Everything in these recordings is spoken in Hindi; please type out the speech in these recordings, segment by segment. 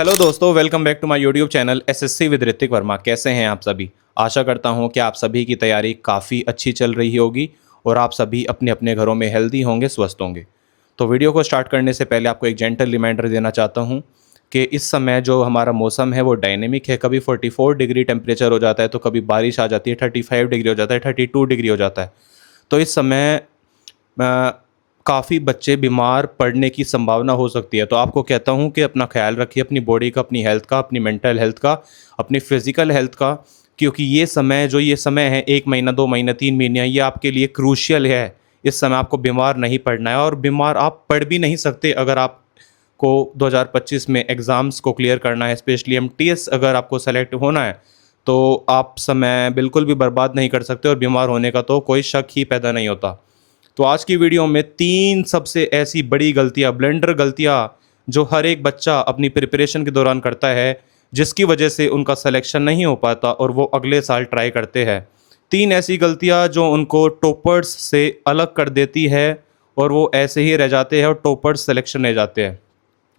हेलो दोस्तों, welcome back to my YouTube channel SSC with Ritik Verma. कैसे हैं आप सभी? आशा करता हूं कि आप सभी की तैयारी काफ़ी अच्छी चल रही होगी और आप सभी अपने अपने घरों में हेल्दी होंगे, स्वस्थ होंगे। तो वीडियो को स्टार्ट करने से पहले आपको एक जेंटल रिमाइंडर देना चाहता हूं कि इस समय जो हमारा मौसम है वो डायनेमिक है। कभी 44 डिग्री टेम्परेचर हो जाता है, तो कभी बारिश आ जाती है, 35 डिग्री हो जाता है, 32 डिग्री हो जाता है। तो इस समय काफ़ी बच्चे बीमार पड़ने की संभावना हो सकती है। तो आपको कहता हूँ कि अपना ख़्याल रखिए, अपनी बॉडी का, अपनी हेल्थ का, अपनी मेंटल हेल्थ का, अपनी फ़िज़िकल हेल्थ का, क्योंकि ये समय है 1 महीना, 2 महीना, 3 महीने, ये आपके लिए क्रूशियल है। इस समय आपको बीमार नहीं पड़ना है और बीमार आप पड़ भी नहीं सकते अगर आपको 2025 में एग्ज़ाम्स को क्लियर करना है, स्पेशली एमटीएस अगर आपको सेलेक्ट होना है, तो आप समय बिल्कुल भी बर्बाद नहीं कर सकते और बीमार होने का तो कोई शक ही पैदा नहीं होता। तो आज की वीडियो में 3 सबसे ऐसी बड़ी गलतियाँ, ब्लंडर गलतियाँ, जो हर एक बच्चा अपनी प्रिपरेशन के दौरान करता है, जिसकी वजह से उनका सिलेक्शन नहीं हो पाता और वो अगले साल ट्राई करते हैं। 3 ऐसी गलतियाँ जो उनको टॉपर्स से अलग कर देती है और वो ऐसे ही रह जाते हैं और टॉपर्स सिलेक्शन रह जाते हैं।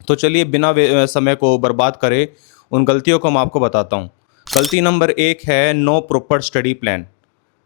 तो चलिए बिना समय को बर्बाद करे उन गलतियों को मैं आपको बताता हूँ। गलती नंबर 1 है नो प्रॉपर स्टडी प्लान।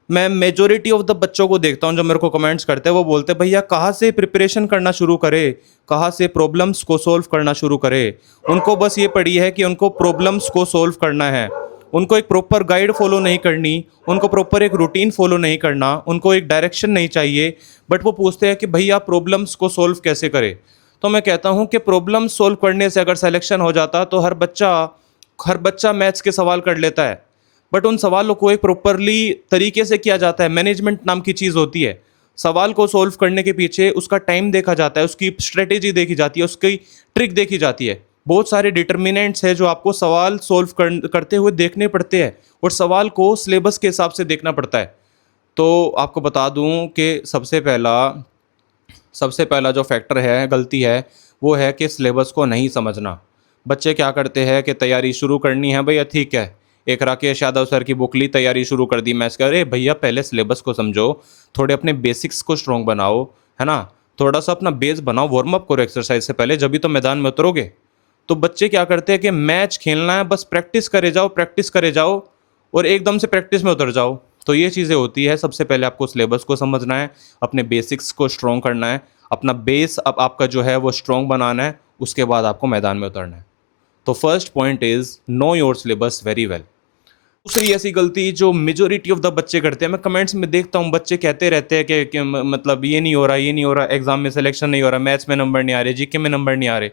मैं मेजॉरिटी ऑफ द बच्चों को देखता हूँ जो मेरे को कमेंट्स करते हैं, वो बोलते हैं भैया कहाँ से प्रिपरेशन करना शुरू करे, कहाँ से प्रॉब्लम्स को सॉल्व करना शुरू करे। उनको बस ये पड़ी है कि उनको प्रॉब्लम्स को सॉल्व करना है, उनको एक प्रॉपर गाइड फॉलो नहीं करनी, उनको प्रॉपर एक रूटीन फॉलो नहीं करना, उनको एक डायरेक्शन नहीं चाहिए। बट वो पूछते हैं कि भैया प्रॉब्लम्स को सॉल्व कैसे करें। तो मैं कहता हूँ कि प्रॉब्लम सॉल्व करने से अगर सिलेक्शन हो जाता तो हर बच्चा मैथ्स के सवाल कर लेता है। बट उन सवालों को एक प्रॉपरली तरीके से किया जाता है। मैनेजमेंट नाम की चीज़ होती है। सवाल को सॉल्व करने के पीछे उसका टाइम देखा जाता है, उसकी स्ट्रेटेजी देखी जाती है, उसकी ट्रिक देखी जाती है। बहुत सारे डिटर्मिनेंट्स है जो आपको सवाल सॉल्व करते हुए देखने पड़ते हैं और सवाल को सिलेबस के हिसाब से देखना पड़ता है। तो आपको बता दूं कि सबसे पहला जो फैक्टर है, गलती है, वो है कि सिलेबस को नहीं समझना। बच्चे क्या करते हैं कि तैयारी शुरू करनी है भैया, ठीक है, एक राकेश यादव सर की बुक ली, तैयारी शुरू कर दी। मैं कह अरे भैया पहले सिलेबस को समझो, थोड़े अपने बेसिक्स को स्ट्रॉन्ग बनाओ, है ना, थोड़ा सा अपना बेस बनाओ, वार्म अप करो एक्सरसाइज से पहले, जब भी तो मैदान में उतरोगे। तो बच्चे क्या करते हैं कि मैच खेलना है, बस प्रैक्टिस करे जाओ, प्रैक्टिस करे जाओ और एकदम से प्रैक्टिस में उतर जाओ। तो ये चीज़ें होती है। सबसे पहले आपको सिलेबस को समझना है, अपने बेसिक्स को स्ट्रॉन्ग करना है, अपना बेस अब आपका जो है वो स्ट्रॉन्ग बनाना है, उसके बाद आपको मैदान में उतरना है। तो first point is know your syllabus very well. दूसरी ऐसी गलती जो मेजोरिटी ऑफ द बच्चे करते हैं, मैं कमेंट्स में देखता हूँ, बच्चे कहते रहते हैं कि मतलब ये नहीं हो रहा, ये नहीं हो रहा, एग्जाम में सिलेक्शन नहीं हो रहा, मैथ्स में नंबर नहीं आ रहे, जीके में नंबर नहीं आ रहे।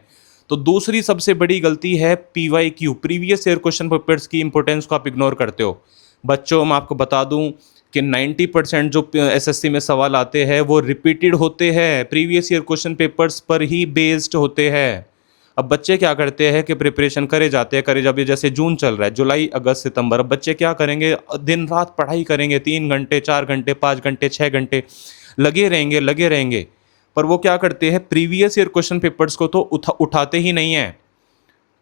तो दूसरी सबसे बड़ी गलती है PYQ, previous year question papers की इंपॉर्टेंस को आप इग्नोर करते हो। बच्चों, मैं आपको बता दूं कि 90% जो एसएससी में सवाल आते हैं वो रिपीटेड होते हैं, प्रीवियस ईयर क्वेश्चन पेपर्स पर ही बेस्ड होते हैं। अब बच्चे क्या करते हैं कि प्रिपरेशन करे जाते हैं, करे, जब ये जैसे जून चल रहा है, जुलाई अगस्त सितंबर, अब बच्चे क्या करेंगे, दिन रात पढ़ाई करेंगे, 3 घंटे 4 घंटे 5 घंटे 6 घंटे लगे रहेंगे, लगे रहेंगे। पर वो क्या करते हैं, प्रीवियस ईयर क्वेश्चन पेपर्स को तो उठाते ही नहीं है।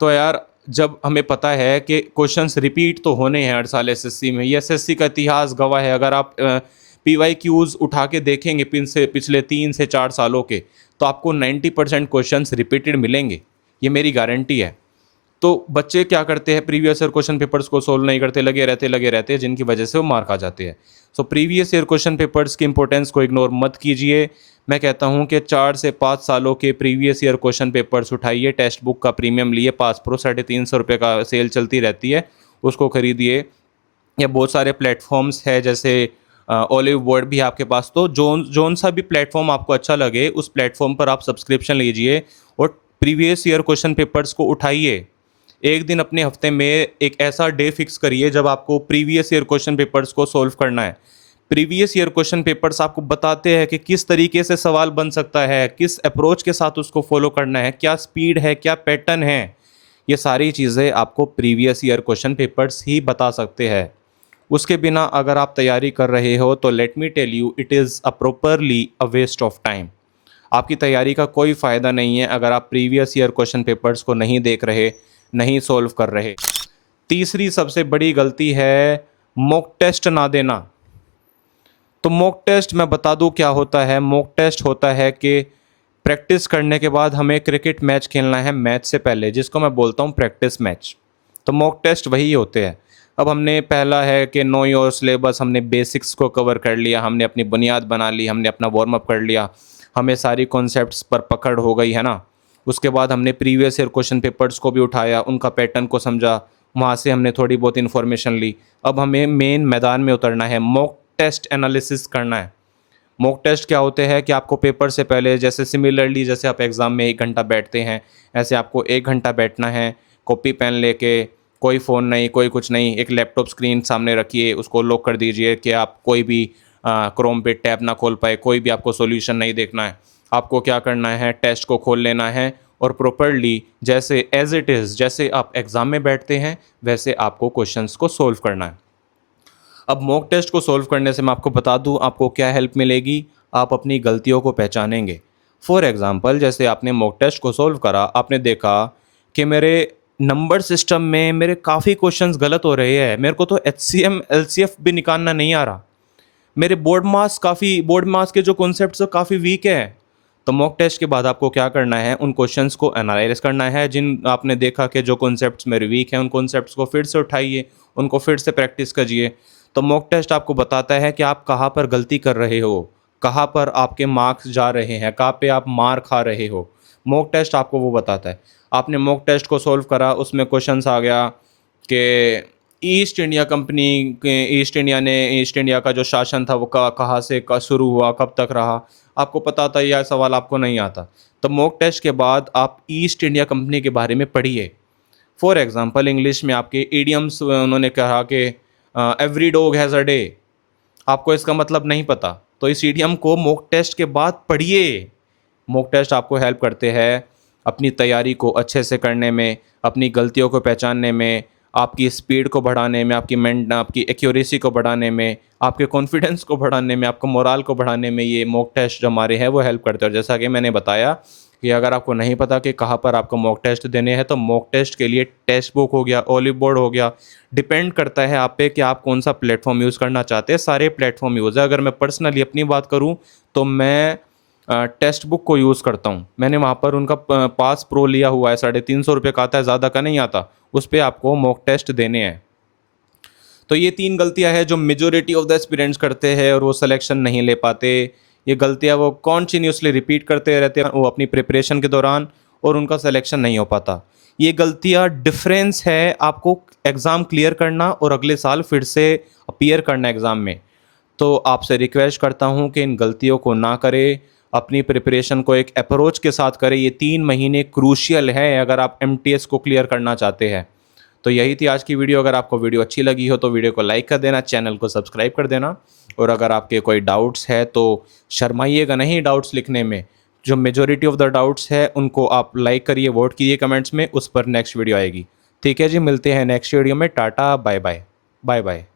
तो यार, जब हमें पता है कि क्वेश्चंस रिपीट तो होने हैं हर साल एसएससी में, ये एसएससी का इतिहास गवाह है। अगर आप पीवाईक्यूज उठा के देखेंगे पिछले 3 से 4 सालों के, तो आपको 90% क्वेश्चंस रिपीटेड मिलेंगे, ये मेरी गारंटी है। तो बच्चे क्या करते हैं, प्रीवियस ईयर क्वेश्चन पेपर्स को सोल्व नहीं करते, लगे रहते हैं, जिनकी वजह से वो मार खा जाते हैं। So previous year question papers की इंपॉर्टेंस को इग्नोर मत कीजिए। मैं कहता हूं कि 4 से 5 सालों के प्रीवियस ईयर क्वेश्चन पेपर्स उठाइए, टेक्स्ट बुक का प्रीमियम लिए, पास प्रो 350 रुपये का सेल चलती रहती है, उसको खरीदिए। या बहुत सारे प्लेटफॉर्म्स है, जैसे ऑलिव वर्ड भी है आपके पास, तो जोन जोन सा भी प्लेटफॉर्म आपको अच्छा लगे उस प्लेटफॉर्म पर आप सब्सक्रिप्शन लीजिए और प्रीवियस ईयर क्वेश्चन पेपर्स को उठाइए। एक दिन अपने हफ्ते में एक ऐसा डे फिक्स करिए जब आपको प्रीवियस ईयर क्वेश्चन पेपर्स को सॉल्व करना है। प्रीवियस ईयर क्वेश्चन पेपर्स आपको बताते हैं कि किस तरीके से सवाल बन सकता है, किस अप्रोच के साथ उसको फॉलो करना है, क्या स्पीड है, क्या पैटर्न है। ये सारी चीज़ें आपको प्रीवियस ईयर क्वेश्चन पेपर्स ही बता सकते हैं। उसके बिना अगर आप तैयारी कर रहे हो तो let me tell you, it is a properly a waste of time. आपकी तैयारी का कोई फ़ायदा नहीं है अगर आप प्रीवियस ईयर क्वेश्चन पेपर्स को नहीं देख रहे, नहीं सॉल्व कर रहे। तीसरी सबसे बड़ी गलती है मॉक टेस्ट ना देना। तो मॉक टेस्ट मैं बता दूं क्या होता है। मॉक टेस्ट होता है कि प्रैक्टिस करने के बाद हमें क्रिकेट मैच खेलना है मैच से पहले, जिसको मैं बोलता हूँ प्रैक्टिस मैच। तो मॉक टेस्ट वही होते हैं। अब हमने पहला है कि नो योर सिलेबस, हमने बेसिक्स को कवर कर लिया, हमने अपनी बुनियाद बना ली, हमने अपना वार्म अप कर लिया, हमें सारी कॉन्सेप्ट्स पर पकड़ हो गई है ना। उसके बाद हमने प्रीवियस ईयर क्वेश्चन पेपर्स को भी उठाया, उनका पैटर्न को समझा, वहाँ से हमने थोड़ी बहुत इन्फॉर्मेशन ली। अब हमें मेन मैदान में उतरना है, मॉक टेस्ट एनालिसिस करना है। मॉक टेस्ट क्या होते हैं कि आपको पेपर से पहले, जैसे सिमिलरली जैसे आप एग्ज़ाम में 1 घंटा बैठते हैं, ऐसे आपको 1 घंटा बैठना है, कॉपी पेन लेके, कोई फ़ोन नहीं, कोई कुछ नहीं, एक लैपटॉप स्क्रीन सामने रखिए, उसको लॉक कर दीजिए कि आप कोई भी क्रोम पे टैब ना खोल पाए, कोई भी आपको सॉल्यूशन नहीं देखना है। आपको क्या करना है, टेस्ट को खोल लेना है और प्रॉपरली जैसे एज़ इट इज़, जैसे आप एग्ज़ाम में बैठते हैं, वैसे आपको क्वेश्चंस को सॉल्व करना है। अब मॉक टेस्ट को सॉल्व करने से मैं आपको बता दूं आपको क्या हेल्प मिलेगी, आप अपनी गलतियों को पहचानेंगे। फॉर एग्ज़ाम्पल, जैसे आपने मॉक टेस्ट को सॉल्व करा, आपने देखा कि मेरे नंबर सिस्टम में मेरे काफ़ी क्वेश्चंस गलत हो रहे हैं, मेरे को तो एचसीएम एलसीएफ भी निकालना नहीं आ रहा, मेरे बोर्ड मास के जो कॉन्सेप्ट्स काफ़ी वीक हैं। तो मॉक टेस्ट के बाद आपको क्या करना है, उन क्वेश्चंस को एनालाइज करना है, जिन आपने देखा कि जो कॉन्सेप्ट्स मेरे वीक हैं, उन कॉन्सेप्ट्स को फिर से उठाइए, उनको फिर से प्रैक्टिस करिए। तो मॉक टेस्ट आपको बताता है कि आप कहाँ पर गलती कर रहे हो, कहाँ पर आपके मार्क्स जा रहे हैं, कहाँ पे आप मार खा रहे हो। मॉक टेस्ट आपको वो बताता है। आपने मॉक टेस्ट को सॉल्व करा, उसमें क्वेश्चंस आ गया कि ईस्ट इंडिया कंपनी के ईस्ट इंडिया का जो शासन था वो कहाँ से शुरू हुआ, कब तक रहा। आपको पता था, यह सवाल आपको नहीं आता। तो मॉक टेस्ट के बाद आप ईस्ट इंडिया कंपनी के बारे में पढ़िए। फॉर एग्जांपल, इंग्लिश में आपके इडियम्स उन्होंने कहा कि every dog has a day, आपको इसका मतलब नहीं पता, तो इस इडियम को मॉक टेस्ट के बाद पढ़िए। मॉक टेस्ट आपको हेल्प करते हैं अपनी तैयारी को अच्छे से करने में, अपनी गलतियों को पहचानने में, आपकी स्पीड को बढ़ाने में, आपकी एक्यूरेसी को बढ़ाने में, आपके कॉन्फिडेंस को बढ़ाने में, आपको मोराल को बढ़ाने में ये मॉक टेस्ट जो हमारे हैं वो हेल्प करते हैं। और जैसा कि मैंने बताया कि अगर आपको नहीं पता कि कहाँ पर आपको मॉक टेस्ट देने हैं, तो मॉक टेस्ट के लिए टेक्स्ट बुक हो गया, ओलिव बोर्ड हो गया, डिपेंड करता है आप पे कि आप कौन सा प्लेटफॉर्म यूज़ करना चाहते हैं। सारे प्लेटफॉर्म यूज़ है। अगर मैं पर्सनली अपनी बात करूँ तो मैं टेक्स्ट बुक को यूज़ करता हूँ। मैंने वहाँ पर उनका पास प्रो लिया हुआ है, 350 रुपये का आता है, ज़्यादा का नहीं आता। उस पर आपको मॉक टेस्ट देने हैं। तो ये 3 गलतियाँ हैं जो मेजॉरिटी ऑफ द एस्पिरेंट्स करते हैं और वो सिलेक्शन नहीं ले पाते। ये गलतियाँ वो कॉन्टिन्यूसली रिपीट करते रहते हैं वो अपनी प्रिपरेशन के दौरान, और उनका सिलेक्शन नहीं हो पाता। ये गलतियाँ डिफरेंस है आपको एग्ज़ाम क्लियर करना और अगले साल फिर से अपीयर करना एग्ज़ाम में। तो आपसे रिक्वेस्ट करता हूँ कि इन गलतियों को ना करें, अपनी प्रिपरेशन को एक अप्रोच के साथ करें। ये 3 महीने क्रूशियल है अगर आप एमटीएस को क्लियर करना चाहते हैं। तो यही थी आज की वीडियो। अगर आपको वीडियो अच्छी लगी हो तो वीडियो को लाइक कर देना, चैनल को सब्सक्राइब कर देना, और अगर आपके कोई डाउट्स है तो शर्माइएगा नहीं डाउट्स लिखने में। जो मेजॉरिटी ऑफ द डाउट्स है उनको आप लाइक करिए, वोट कीजिए कमेंट्स में, उस पर नेक्स्ट वीडियो आएगी। ठीक है जी, मिलते हैं नेक्स्ट वीडियो में। Tata, bye bye. Bye bye.